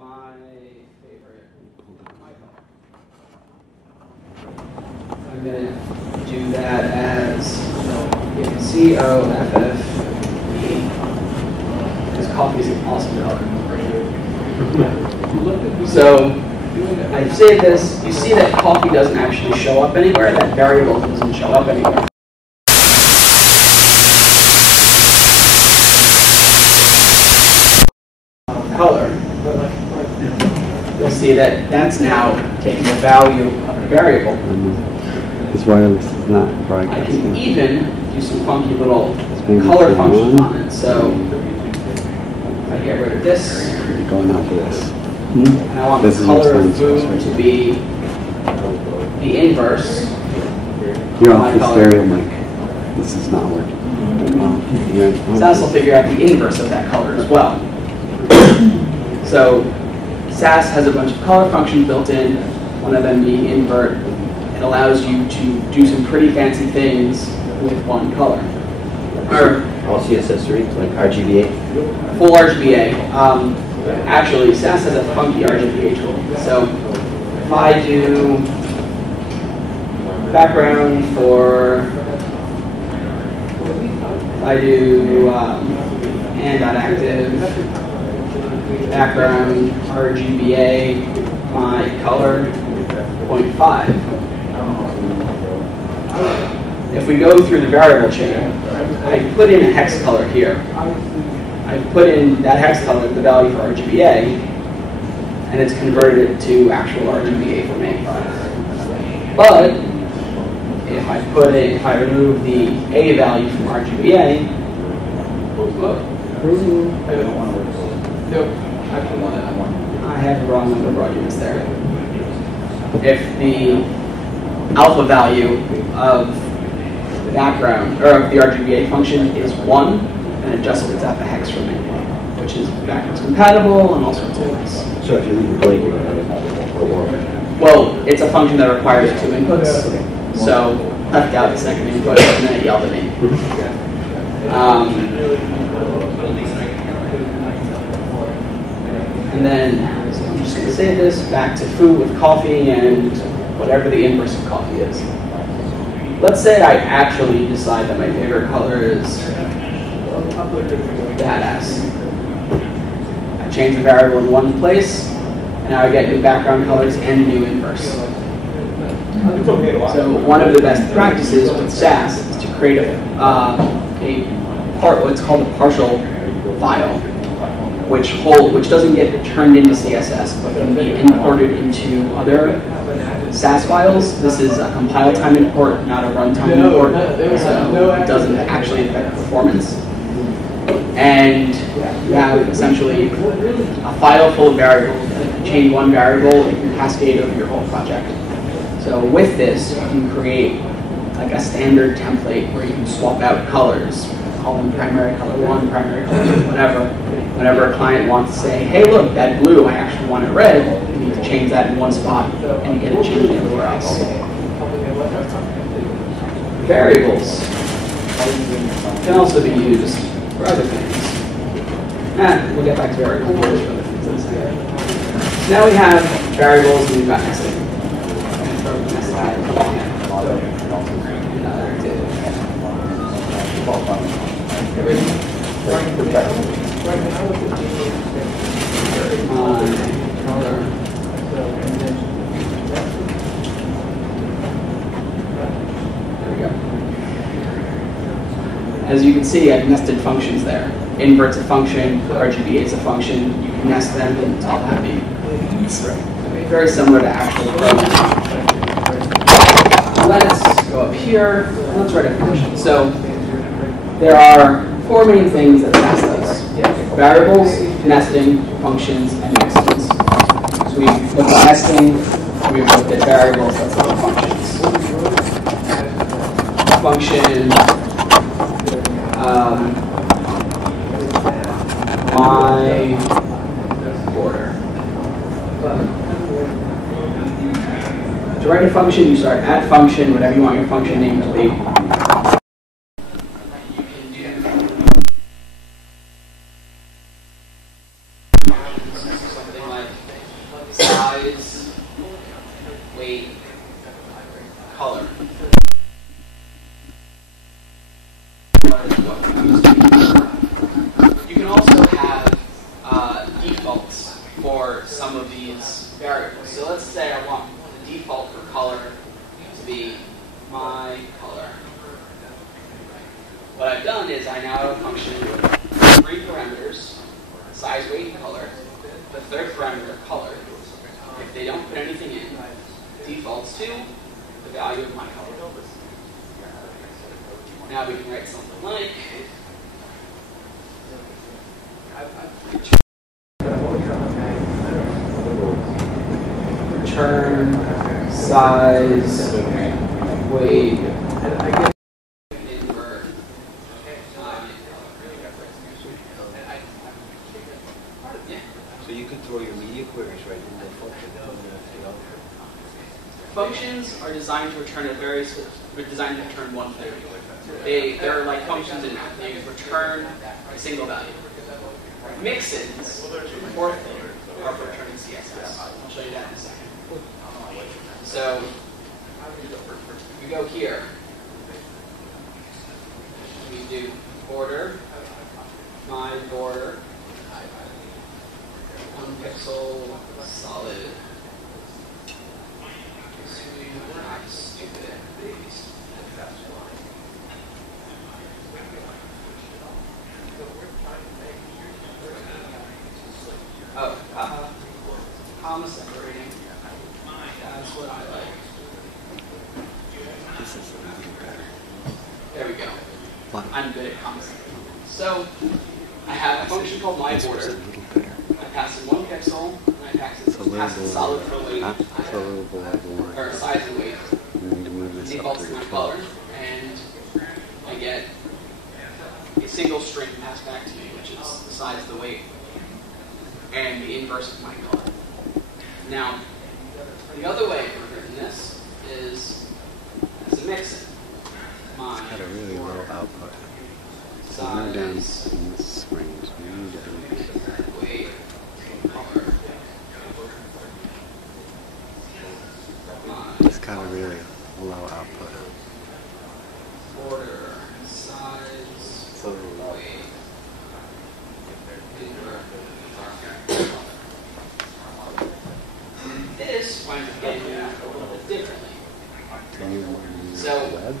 my favorite, my color. I'm going to do that as COFFE, because coffee is an awesome color. So I saved this. You see that coffee doesn't actually show up anywhere. That variable doesn't show up anywhere. Color. You'll see that that's now taking the value of a variable. This wireless is not I broadcasting. can even do some funky little color functions on it. So if I get rid of this, Going off of this. and I want the color of food to be the inverse. You're off the stereo mic. This is not working. SASS will figure out the inverse of that color as well. So SASS has a bunch of color functions built in, one of them being invert. It allows you to do some pretty fancy things with one color. Or all CSS3, like RGBA? Full RGBA. Actually, SASS has a funky RGBA tool. So if I do background for, if I do and.active, background RGBA, my color 0.5. If we go through the variable chain, I put in a hex color here. I put in that hex color, the value for RGBA, and it's converted it to actual RGBA for me. But if I remove the A value from RGBA, I have the wrong number of arguments there. If the alpha value of the background, or of the RGBA function is 1, then it just spits out the hex for me, which is backwards compatible and all sorts of things. So if you leave it blank, you're going to well, it's a function that requires 2 inputs. So left out the second input and then it yelled at me. And then so I'm just going to save this back to food with coffee and whatever the inverse of coffee is. Let's say I actually decide that my favorite color is badass. I change the variable in one place, and now I get new background colors and a new inverse. So one of the best practices with SASS is to create what's called a partial file, which doesn't get turned into CSS, but can be imported into other SASS files. This is a compile time import, not a runtime import, so it doesn't actually affect performance. And you have essentially a file full of variables. You can change one variable, it can cascade over your whole project. So with this, you can create like a standard template where you can swap out colors, call them primary color 1, primary color 2, whatever. Whenever a client wants to say, hey look, that blue, I actually want it red, you need to change that in one spot and you get it changed everywhere else. Variables can also be used for other things. And we'll get back to variables for other things in a second. So now we have variables and we've got nesting. As you can see, I've nested functions there. Invert's a function, RGBA is a function. You can nest them and it's all happy. Very similar to actual programming. Let's go up here. Let's write a function. So there are 4 main things that SASS does. Variables, nesting, functions, and mixins. So we've looked at nesting, we've looked at variables, let's look at functions. Function, my order. To write a function, you start at function, whatever you want your function name to be. Something like size, weight, color. You can also have defaults for some of these variables. So let's say I want the default for color to be my color. What I've done is I now have a function with 3 parameters, size, weight, and color. The third parameter, color, if they don't put anything in, defaults to the value of my color. Now we can write something like return size, weight, invert. So you can throw your media queries right in the function. Functions are designed to return one thing. They're like functions in math. They return a single value. Mixins, the fourth thing, are for returning CSS. I'll show you that in a second. So we go here. We do border, my border, 1 pixel, solid. Stupid. Oh, comma separating. That's what I like. This is a little better. There we go. What? I'm good at comma separating. So I have a function called my This was a border. little better. I pass in 1 pixel, and I pass It's a little the solid for weight, It's a little below the line. or size and weight. We need to move this up Defaults to to my 12. color, and I get a single string passed back to me, which is the size, the weight, and the inverse of my color. Now, the other way we've written this is as a mixin. My Got a really low output. So we're size, down in this range. We need to weight, color. It's got a really low output. Border, size, weight, invert. This winds up getting a little bit differently. Can you So, web?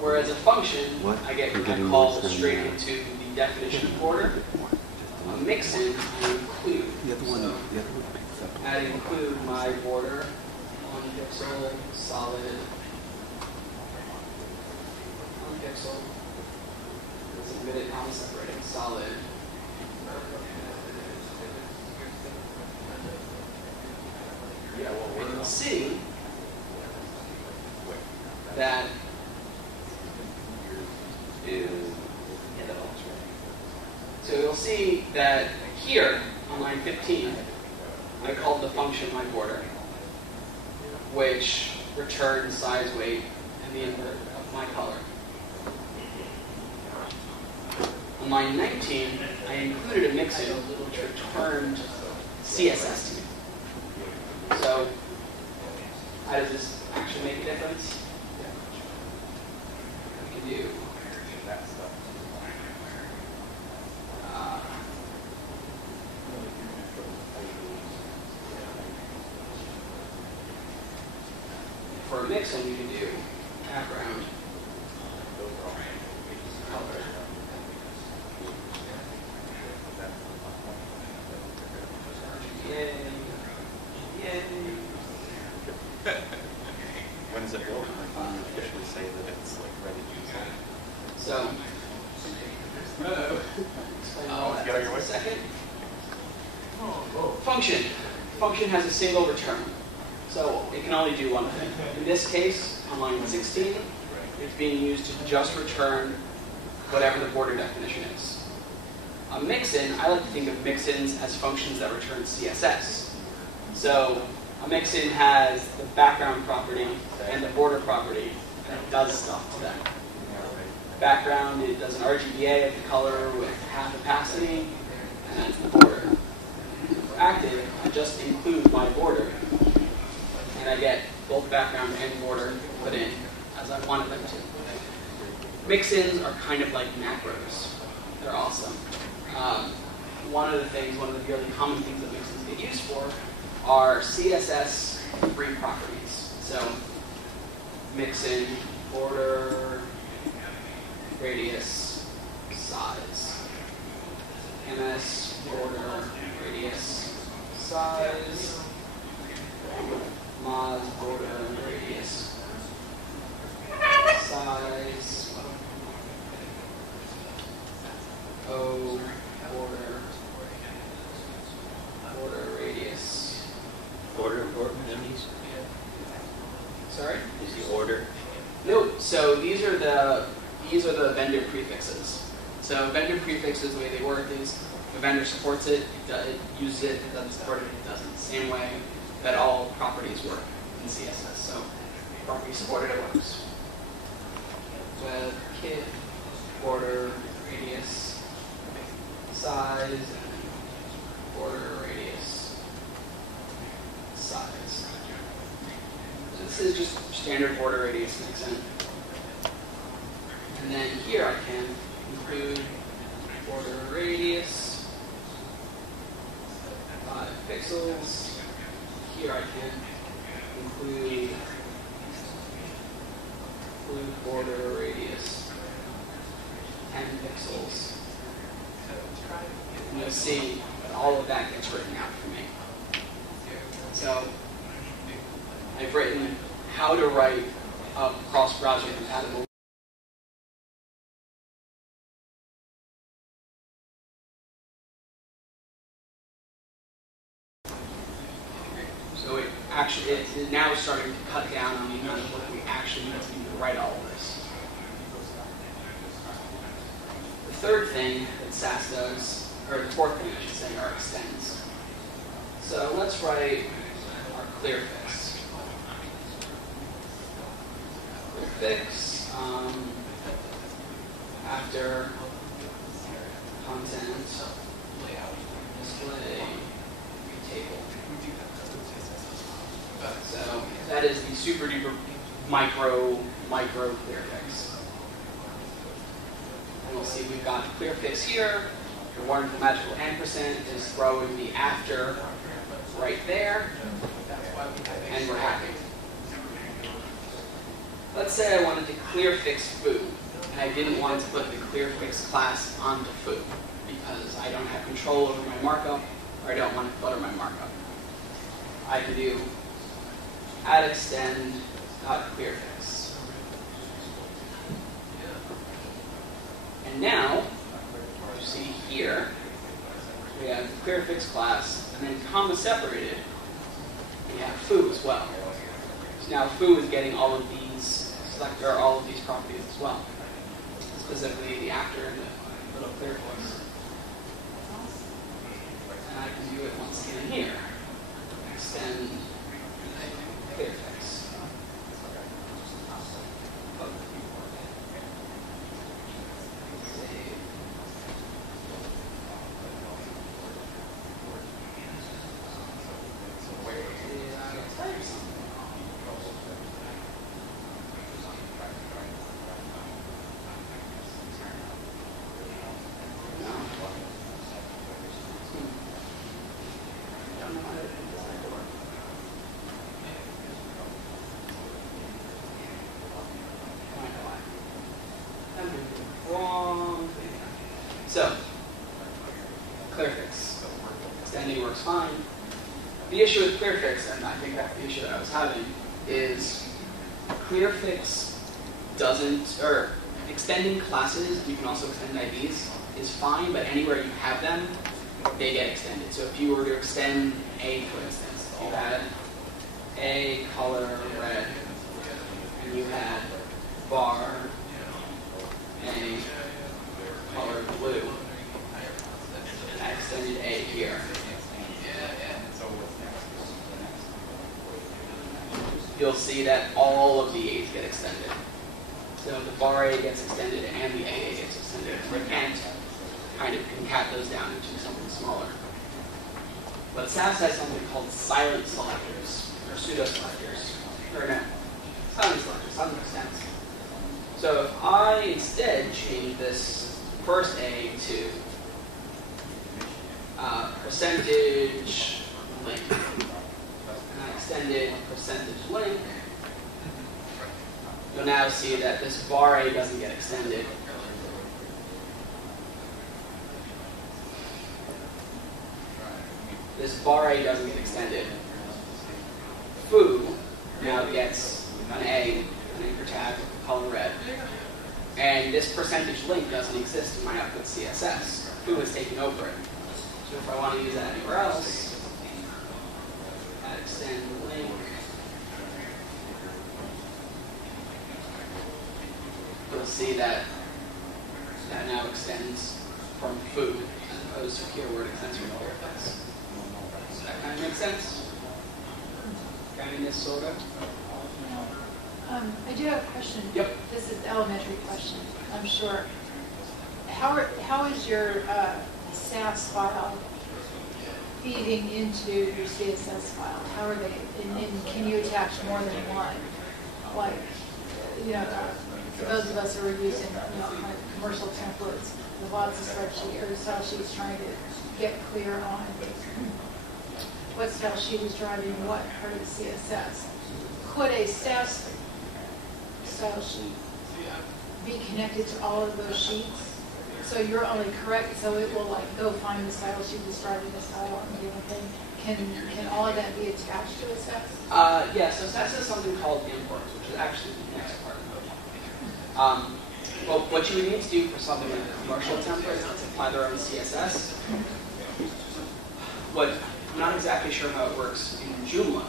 whereas a function, What? I You're getting call more from straight the- into the definition of border. A mixin, I include. The other one, So, the other one picks up. I include my border, 1 pixel, solid, 1 pixel. It's a good at comma separating, solid. And you'll see that so you'll see that here on line 15, I called the function my border, which returns size, weight, and the invert of my color. On line 19, I included a mixin which returned CSS to me. So, how does this actually make a difference? We can do for a mixin, you can do background, color. Yay. Yay. When is it built? Like when you officially say that it's like ready to use it? So, explain all that get out of your in a way. second. Function. Function has a single return. So it can only do one thing. In this case, on line 16, it's being used to just return whatever the border definition is. A mixin, I like to think of mixins as functions that return CSS. So a mixin has the background property and the border property, and it does stuff to them. Background, it does an RGBA of the color with half opacity, and that's the border. active, I just include my border, and I get both background and border put in as I wanted them to. Mix-ins are kind of like macros. They're awesome. One of the really common things that mix-ins get used for are CSS-free properties. So mix-in, border, radius, size. MS, border, radius, size. Moz, border, radius, size. O, border, radius. Order important enemies? Sorry? Is the order? No. So these are the vendor prefixes. So vendor prefixes, the way they work is if a vendor supports it, it uses it. If it doesn't support it, it doesn't. Same way that all properties work in CSS. So property supported, it works. Web kit, border, radius, size, border, radius, size. So this is just standard border radius mix-in. And then here I can include border radius, 5 pixels. Here I can include border radius, 10 pixels. And you'll see that all of that gets written out for me. So I've written how to write a cross-browser compatible. So it's now starting to cut down on the amount of work we actually need to do to write all of this. The third thing that SASS does, or the fourth thing I should say, are extends. So let's write our clear fix. Clear fix after content, display, table. So that is the super duper micro clear fix. And we'll see we've got clear fix here. The wonderful magical ampersand is throwing the after right there, and we're happy. Let's say I wanted to clear fix foo, and I didn't want to put the clear fix class onto foo because I don't have control over my markup, or I don't want to clutter my markup. I can do add extend .clearfix. And now, you see here, we have the clearfix class, and then comma separated, we have foo as well. So now foo is getting all of these selector, all of these properties as well, specifically the after and the little clearfix. And I can do it once again here. Extend clearfix. So, clearfix. Extending works fine. The issue with clearfix, and I think that's the issue that I was having, is clearfix doesn't, or extending classes, you can also extend IDs, is fine, but anywhere you have them, they get extended. So if you were to extend A, for instance, you had A color red, and you had bar A color blue. I extended A here. You'll see that all of the A's get extended. So the bar A gets extended and the AA gets extended. We can't kind of concat those down into something smaller. But SASS has something called silent selectors, or pseudo selectors, or no, silent selectors, that makes sense. So if I instead change this first A to percentage link, and I extended percentage link, you'll now see that this bar A doesn't get extended. This bar A doesn't get extended. Foo now gets an A, an anchor tag, color red. And this percentage link doesn't exist in my output CSS. Foo has taken over it. So if I want to use that anywhere else, add extend link. You'll see that that now extends from foo as opposed to here where it extends from clearface. Does that kind of make sense? Kind of, sort of? I do have a question. Yep. This is an elementary question, I'm sure. How is your SASS file feeding into your CSS file? How are they, and can you attach more than one? Like, you know, for those of us who are using, you know, kind of commercial templates with lots of spreadsheets or style sheets trying to get clear on what style sheet is driving what part of CSS. Could a SASS style sheet be connected to all of those sheets? So you're only correct, so it will like go find the style sheet that's driving the style and the other thing. Can all of that be attached to a SASS? Yeah, so SASS is something called imports, which is actually the next part of it. Well, what you would need to do for something like a commercial template is to apply their own CSS. I'm not exactly sure how it works in Joomla,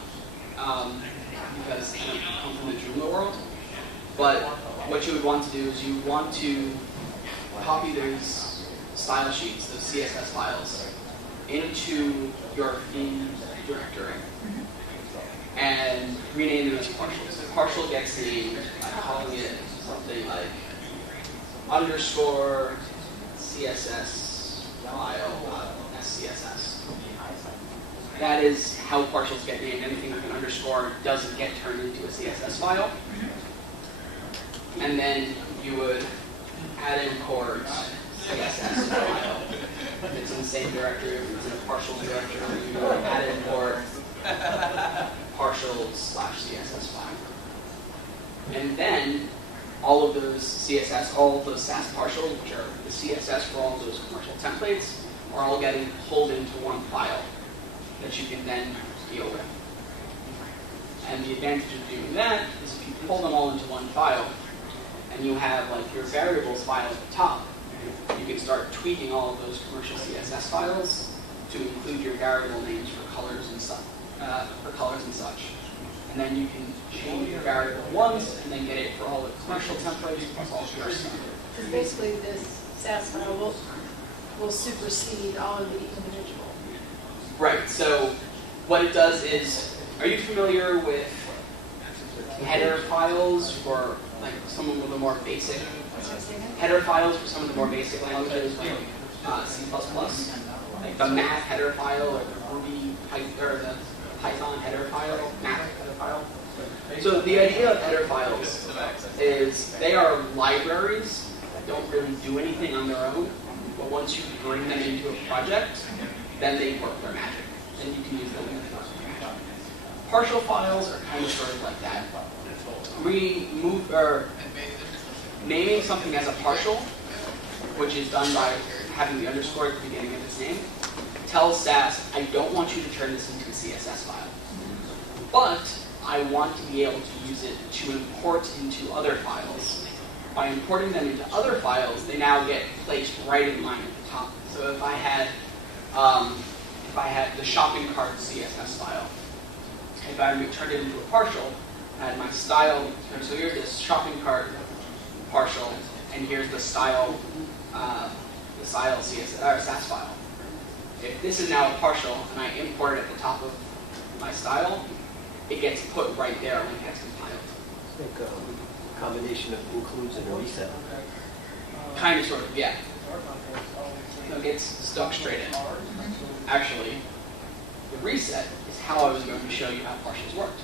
because I come from the Joomla world. But what you would want to do is you want to copy those style sheets, those CSS files, into your theme directory and rename them as partials. The partial gets named by calling it something like underscore CSS file SCSS. That is how partials get named. Anything with an underscore doesn't get turned into a CSS file. And then you would add import CSS file. If it's in the same directory, if it's in a partial directory, you would add import partials/CSS file. And then all of those CSS, all of those SASS partials, which are the CSS for all of those commercial templates, are all getting pulled into one file that you can then deal with. And the advantage of doing that is if you pull them all into one file, and you have like your variables file at the top, you can start tweaking all of those commercial CSS files to include your variable names for colors and such. And then you can change your variable once, and then get it for all the commercial templates plus all your stuff. Because basically this SASS file will supersede all of the individual. Right, so what it does is, are you familiar with header files for like some of the more basic header files for some of the more basic languages like C++, like the math header file or the Ruby or the Python header file, math header file? So the idea of header files is they are libraries that don't really do anything on their own, but once you bring them into a project, then they work their magic, and you can use them in the project. Partial files are kind of sort of like that. Naming something as a partial, which is done by having the underscore at the beginning of its name, tells SASS, I don't want you to turn this into a CSS file, but I want to be able to use it to import into other files. By importing them into other files, they now get placed right in line at the top. So if I had the shopping cart CSS file, if I turned it into a partial, I had my style. So here's this shopping cart partial, and here's the style CSS or SASS file. If this is now a partial, and I import it at the top of my style, it gets put right there when it gets compiled. It's like a combination of includes and a reset. Kind of, sort of, yeah. So it gets stuck straight in. Actually, the reset is how I was going to show you how partials worked.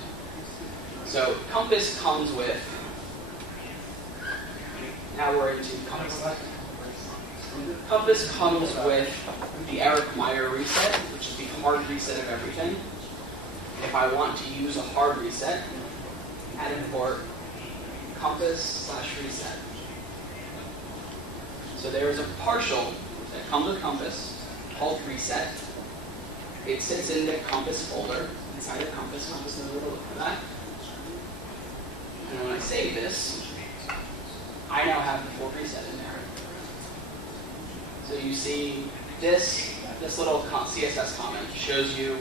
So compass comes with, now we're into compass. Compass comes with the Eric Meyer reset, which is the hard reset of everything. If I want to use a hard reset, add import compass/reset. So there is a partial that comes with compass called reset. It sits in the compass folder inside of compass. Compass knows where to look for that. And when I save this, I now have the full reset in there. So you see this little CSS comment shows you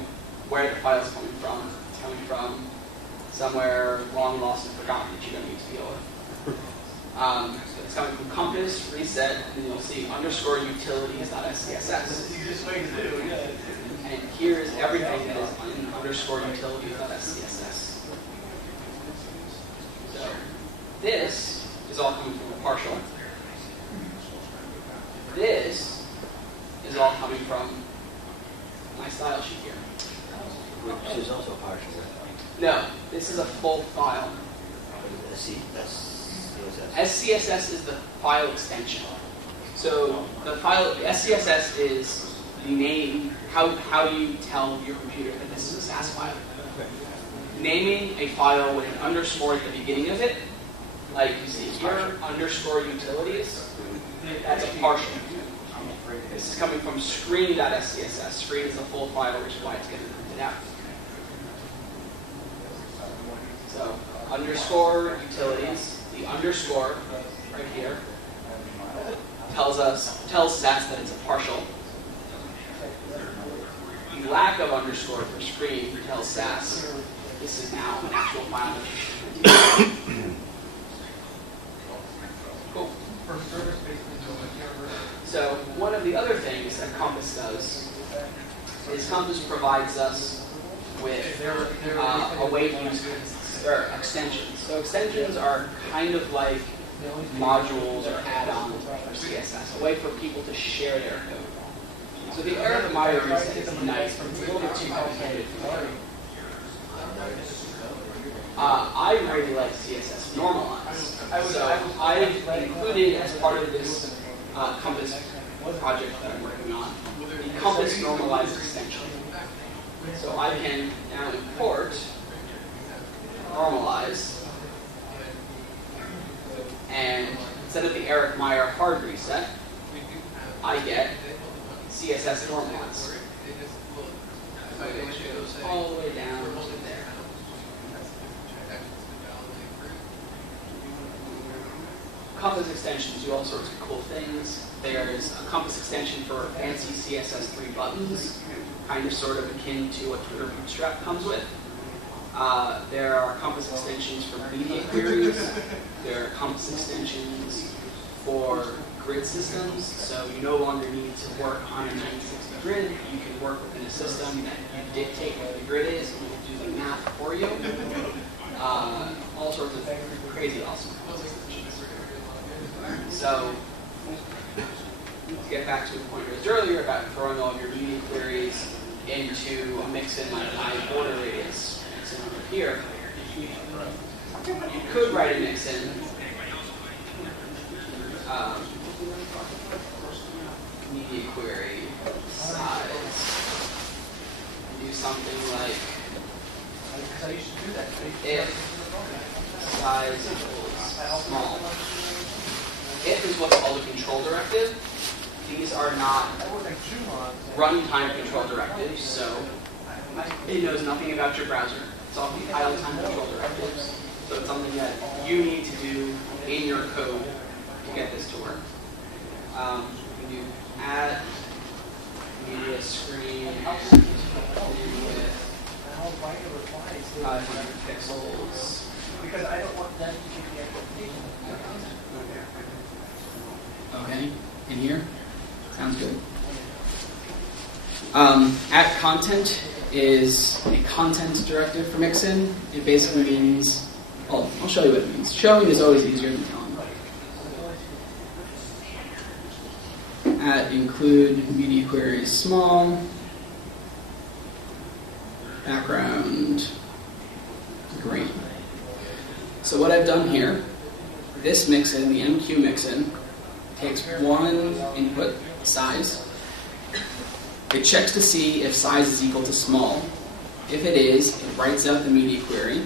where the file is coming from. It's coming from somewhere long lost and forgotten that you don't need to deal with. So it's coming from compass, reset, and you'll see _utilities.scss. And here is everything that is in _utilities.scss. So this is all coming from a partial. This is all coming from my style sheet here. Which is also partial. No, this is a full file. See, that's SCSS is the file extension. So the file SCSS is the name, how you tell your computer that this is a SAS file. Naming a file with an underscore at the beginning of it, like you see here, _utilities, that's a partial. This is coming from screen.scss. Screen is the full file, which is why it's getting printed out. So _utilities, the underscore right here tells SAS that it's a partial. The lack of underscore for screen tells SAS this is now an actual file. Cool. So one of the other things that Compass does is Compass provides us with a way to use extensions. So extensions are kind of like modules or add-ons for CSS, a way for people to share their code. So the Eric Meyer reset is nice, but it's a little bit too complicated for me. I really like CSS normalized. So I've included as part of this Compass project that I'm working on, the Compass normalized extension. So I can now import normalize, and instead of the Eric Meyer hard reset, I get CSS normalize. Which goes all the way down to there. Compass extensions do all sorts of cool things. There's a Compass extension for fancy CSS3 buttons, kind of sort of akin to what Twitter Bootstrap comes with. There are Compass extensions for media queries. There are Compass extensions for grid systems, so you no longer need to work on a 960 grid. You can work within a system that you dictate what the grid is, and it will do the math for you. All sorts of crazy awesome Compass extensions. So, to get back to the point I raised earlier about throwing all of your media queries into a mix-in like I border radius mix-in over here, you could write a mix-in media query size and do something like if size equals small. If is what's called a control directive. These are not runtime control directives, so it knows nothing about your browser. It's all compile time control directives. So it's something that you need to do in your code to get this to work. You can do add media screen with 500 pixels. Because I don't want them to give the expectation. Okay, in here? Sounds good. At content is a content directive for mixin. It basically means, I'll show you what it means. Showing is always easier than telling. At include media queries small. background green. So what I've done here, this mixin, the MQ mixin, takes one input, size. It checks to see if size is equal to small. If it is, it writes out the media query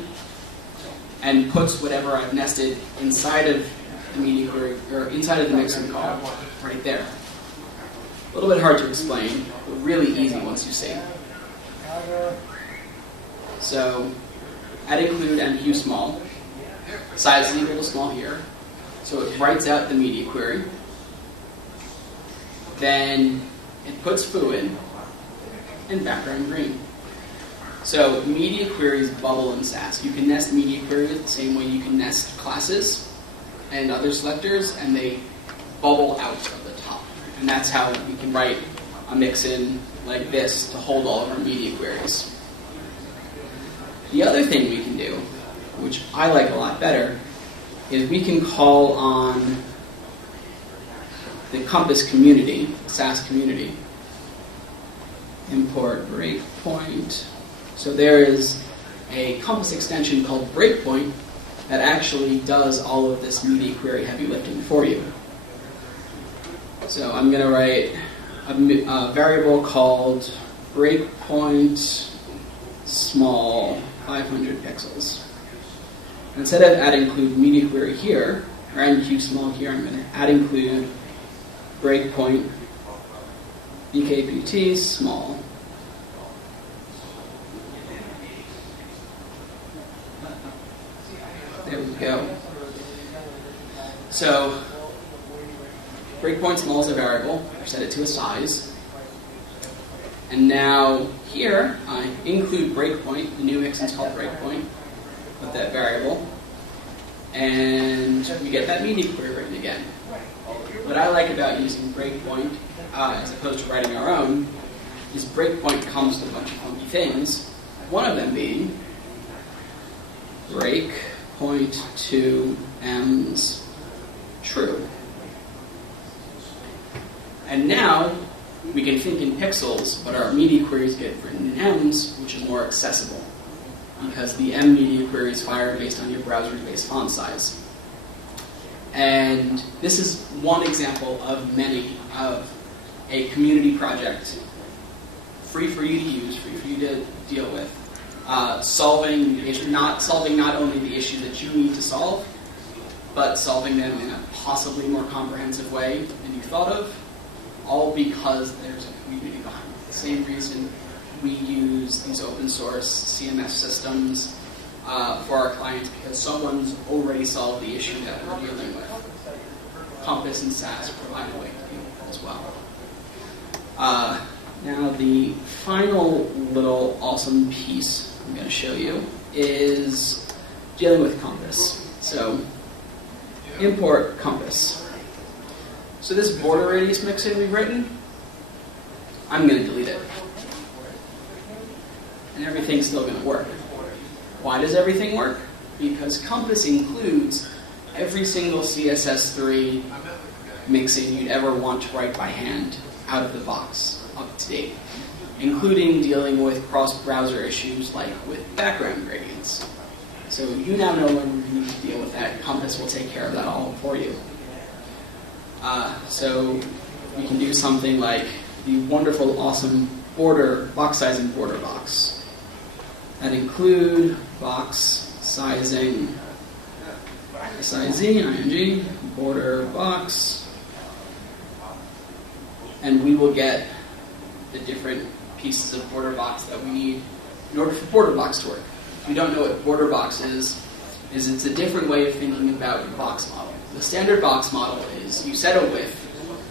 and puts whatever I've nested inside of the media query, or inside of the mixin call, right there. A little bit hard to explain, but really easy once you see it. So, add include MQ small. Size is equal to small here. So it writes out the media query. Then it puts foo in and background green. So media queries bubble in SASS. You can nest media queries the same way you can nest classes and other selectors, and they bubble out of the top. And that's how we can write a mixin like this to hold all of our media queries. The other thing we can do, which I like a lot better, is we can call on the Compass community, SASS community. Import breakpoint. So there is a Compass extension called breakpoint that actually does all of this media query heavy lifting for you. So I'm going to write a variable called breakpoint small 500 pixels. Instead of add include media query here, or MQ small here, I'm going to add include breakpoint bkpt small. There we go. So breakpoint small is a variable. I set it to a size. And now here I include breakpoint. The new mixin is called breakpoint with that variable. And we get that media query written again. What I like about using breakpoint as opposed to writing our own is breakpoint comes with a bunch of funky things. One of them being breakpoint to m's true. And now we can think in pixels, but our media queries get written in m's, which is more accessible, because the M media queries fire based on your browser-based font size. And this is one example of many of a community project, free for you to use, free for you to deal with, solving not only the issues that you need to solve, but solving them in a possibly more comprehensive way than you thought of, all because there's a community behind it. The same reason we use these open source CMS systems for our clients, because someone's already solved the issue that we're dealing with. Compass and SASS provide a way to deal with it as well. Now the final little awesome piece I'm going to show you is dealing with Compass. So import Compass. So this border radius mixin we've written, I'm going to delete it. And everything's still going to work. Why does everything work? Because Compass includes every single CSS3 mixin you'd ever want to write by hand out of the box, up to date, including dealing with cross-browser issues like with background gradients. So you now know when you need to deal with that. Compass will take care of that all for you. So we can do something like the wonderful, awesome border box sizing border box. That include box sizing, ing, border box, and we will get the different pieces of border box that we need in order for border box to work. If you don't know what border box is it's a different way of thinking about your box model. The standard box model is you set a width,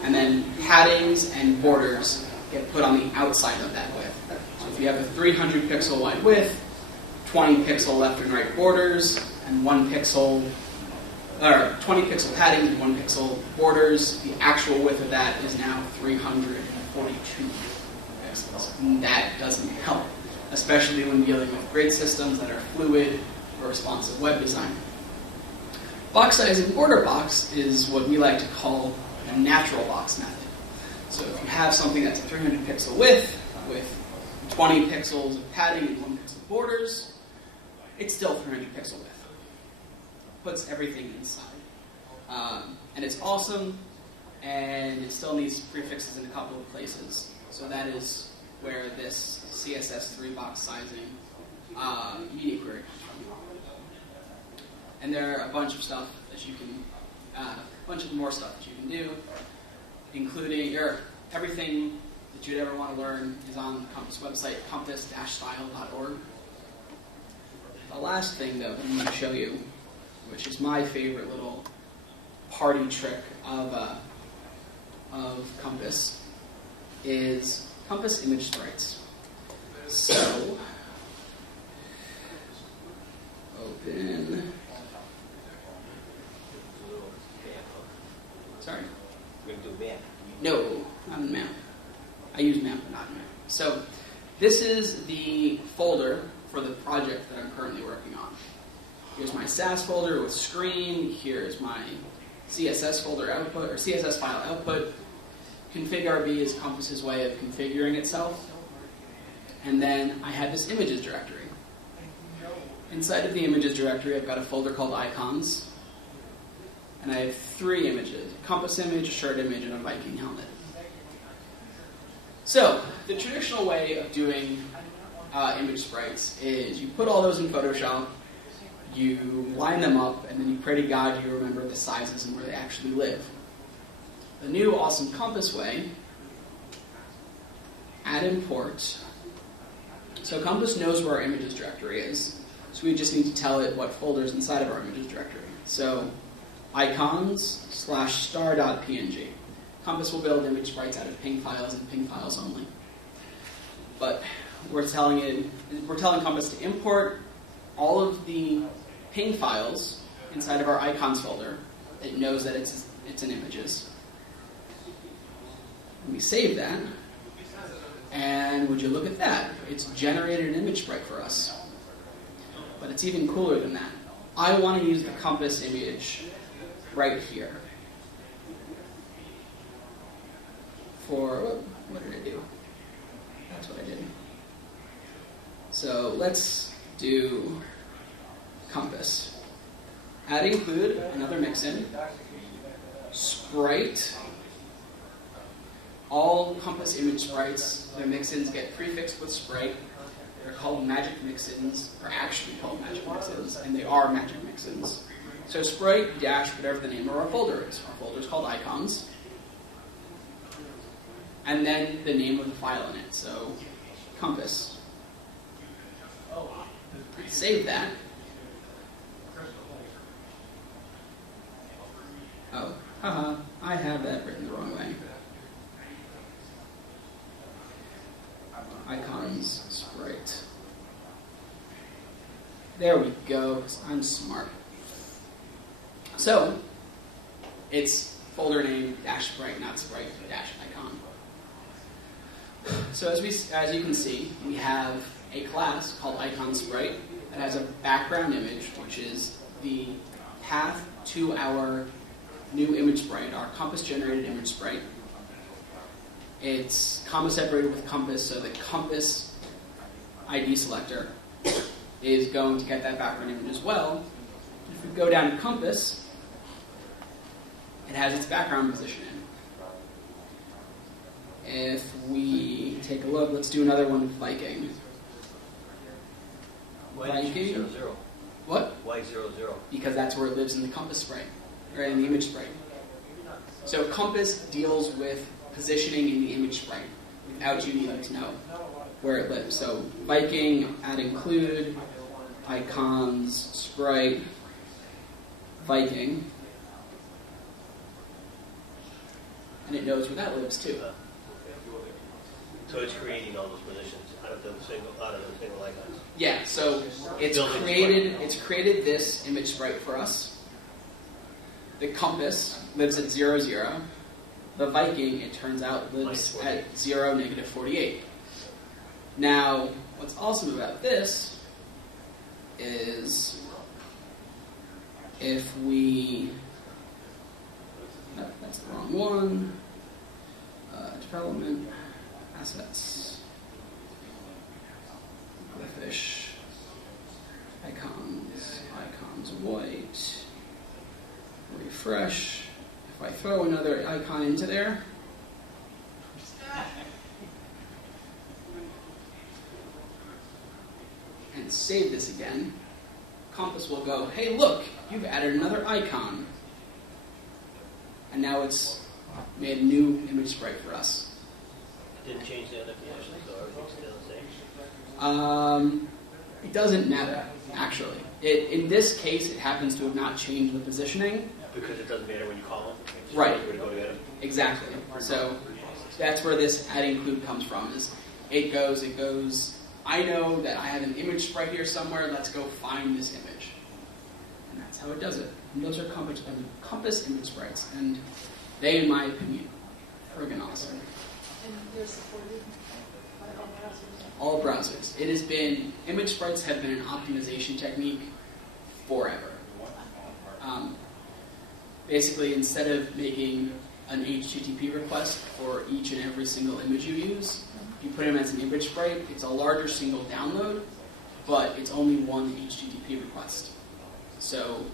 and then paddings and borders get put on the outside of that width. So if you have a 300 pixel wide width, 20 pixel left and right borders, and 20 pixel padding and 1 pixel borders, the actual width of that is now 342 pixels. And that doesn't help, especially when dealing with grid systems that are fluid or responsive web design. Box size and border box is what we like to call a natural box method. So if you have something that's a 300 pixel width with 20 pixels of padding and 1 pixel borders, it's still 300 pixel width. Puts everything inside. And it's awesome, and it still needs prefixes in a couple of places. So that is where this CSS 3-box sizing media query comes from. And there are a bunch of stuff that you can, a bunch of more stuff that you can do, including everything that you'd ever want to learn is on the Compass website, compass-style.org. The last thing, though, that I'm going to show you, which is my favorite little party trick of Compass, is Compass image sprites. So, open. Sorry? We're going to do map. No, not in map. I use map, but not in map. So, this is the folder for the project that I'm currently working on. Here's my SASS folder with screen. Here's my CSS folder output, or CSS file output. Config.rb is Compass's way of configuring itself. And then I have this images directory. Inside of the images directory, I've got a folder called icons. And I have 3 images: a Compass image, a shirt image, and a Viking helmet. So, the traditional way of doing image sprites is you put all those in Photoshop, you line them up, and then you pray to God you remember the sizes and where they actually live. The new awesome Compass way, add import. So Compass knows where our images directory is, so we just need to tell it what folder is inside of our images directory. So icons/star.png. Compass will build image sprites out of ping files and ping files only. But we're telling Compass to import all of the ping files inside of our icons folder. It knows that it's in images. And we save that, and would you look at that? It's generated an image sprite for us. But it's even cooler than that. I want to use the Compass image right here. For, what did I do? That's what I did. So let's do Compass. Add include, another mixin. Sprite. All Compass image sprites, their mixins get prefixed with sprite. They're called magic mixins, or actually called magic mixins, and they are magic mixins. So sprite dash whatever the name of our folder is. Our folder is called icons. And then the name of the file in it. So Compass. Save that. Oh, haha, I have that written the wrong way. Icons, sprite. There we go, I'm smart. So, it's folder name dash sprite, not sprite, dash icon. So as you can see, we have a class called icon sprite that has a background image, which is the path to our new image sprite, our Compass generated image sprite. It's comma separated with Compass, so the Compass ID selector is going to get that background image as well. If we go down to Compass, it has its background position in. If we take a look, let's do another one with Viking. Why did you 0, 0? What? Why 0, 0? Because that's where it lives in the Compass sprite, or in the image sprite. So Compass deals with positioning in the image sprite without you needing to know where it lives. So Viking, add include, icons, sprite, Viking, and it knows where that lives too. So it's creating all those positions out of the single icons. Yeah, so it's created this image sprite for us. The Compass lives at 0, 0. The Viking, it turns out, lives at 0, -48. Now, what's awesome about this is if we... that's the wrong one. Development, assets. fish, icons white, refresh. If I throw another icon into there, and save this again, Compass will go, hey look, you've added another icon. And now it's made a new image sprite for us. Didn't change the other conditions, so everything's still the same? It doesn't matter, actually. In this case, it happens to have not changed the positioning. Because it doesn't matter when you call them? It's just Right. where to go together? Exactly. So that's where this add include comes from. Is it goes, I know that I have an image sprite here somewhere, let's go find this image. And that's how it does it. And those are Compass image sprites. And they, in my opinion, are friggin' awesome. And they're supported by all browsers? All browsers. It has been, image sprites have been an optimization technique forever. Basically, instead of making an HTTP request for each and every single image you use, you put them as an image sprite. It's a larger single download, but it's only one HTTP request. So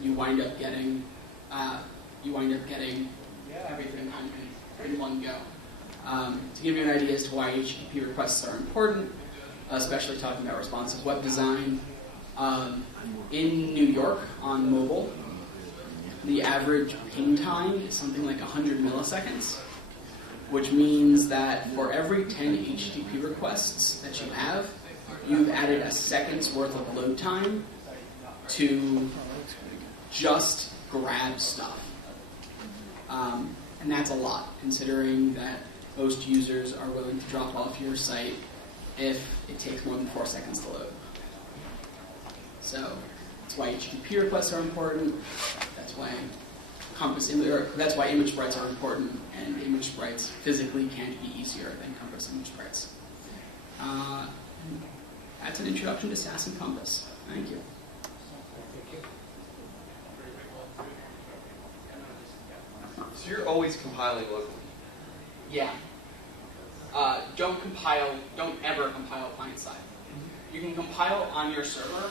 you wind up getting everything in one go. To give you an idea as to why HTTP requests are important, especially talking about responsive web design, in New York on mobile, the average ping time is something like 100 milliseconds, which means that for every 10 HTTP requests that you have, you've added a second's worth of load time to just grab stuff. And that's a lot, considering that most users are willing to drop off your site if it takes more than 4 seconds to load. So that's why HTTP requests are important. That's why image sprites are important, and image sprites physically can't be easier than Compass image sprites. That's an introduction to SASS and Compass. Thank you. So you're always compiling locally? Yeah. Don't ever compile client side. You can compile on your server,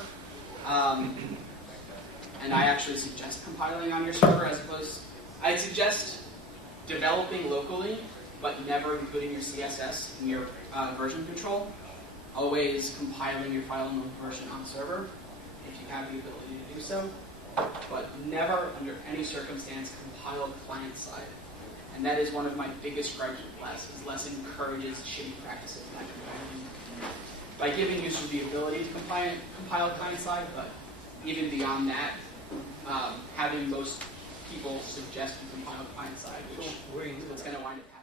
and I actually suggest compiling on your server as opposed. I'd suggest developing locally, but never including your CSS in your version control. Always compiling your file in local version on server, if you have the ability to do so. But never, under any circumstance, compile client side. And that is one of my biggest gripes with Less, is Less encourages shitty practices like compiling. By giving users the ability to compile client side, but even beyond that, having most people suggest you compile client side, which is what's going to wind up